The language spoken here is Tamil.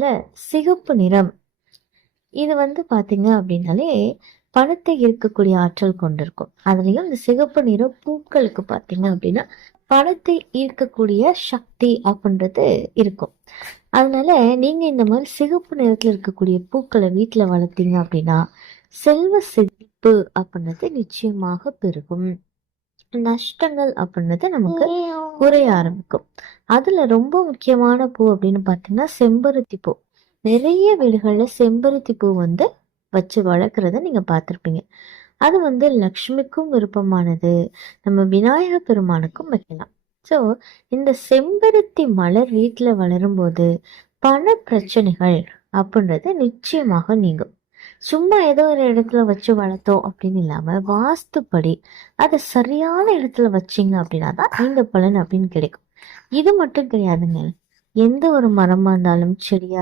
நிறத்துல சிகப்பு நிறம் இது பாத்தீங்க அப்படின்னாலே பணத்தை ஈர்க்கக்கூடிய ஆற்றல் கொண்டிருக்கும். அதுலயும் இந்த சிகப்பு நிற பூக்களுக்கு பாத்தீங்க அப்படின்னா பணத்தை ஈர்க்கக்கூடிய சக்தி அப்படின்றது இருக்கும். அதனால நீங்க இந்த மாதிரி சிகப்பு நிறத்துல இருக்கக்கூடிய பூக்களை வீட்டுல வளர்த்தீங்க அப்படின்னா செல்வ செழிப்பு அப்படின்றது நிச்சயமாக பெருகும். நஷ்டங்கள் அப்படின்றது நமக்கு குறைய ஆரம்பிக்கும். அதுல ரொம்ப முக்கியமான பூ அப்படின்னு பாத்தீங்கன்னா செம்பருத்தி பூ. நிறைய வீடுகள்ல செம்பருத்தி பூ வச்சு வளர்க்குறத நீங்க பார்த்துருப்பீங்க. அது லக்ஷ்மிக்கும் விருப்பமானது, நம்ம விநாயக பெருமானுக்கும் வைக்கலாம். ஸோ இந்த செம்பருத்தி மலர் வீட்டில் வளரும்போது பண பிரச்சனைகள் அப்படின்றது நிச்சயமாக நீங்கும். சும்மா ஏதோ ஒரு இடத்துல வச்சு வளர்த்தோம் அப்படின்னு இல்லாம வாஸ்துப்படி அதை சரியான இடத்துல வச்சிங்க அப்படின்னா தான் இந்த பலன் அப்படின்னு கிடைக்கும். இது மட்டும் கிடையாதுங்க, எந்த ஒரு மரமா இருந்தாலும் செடியா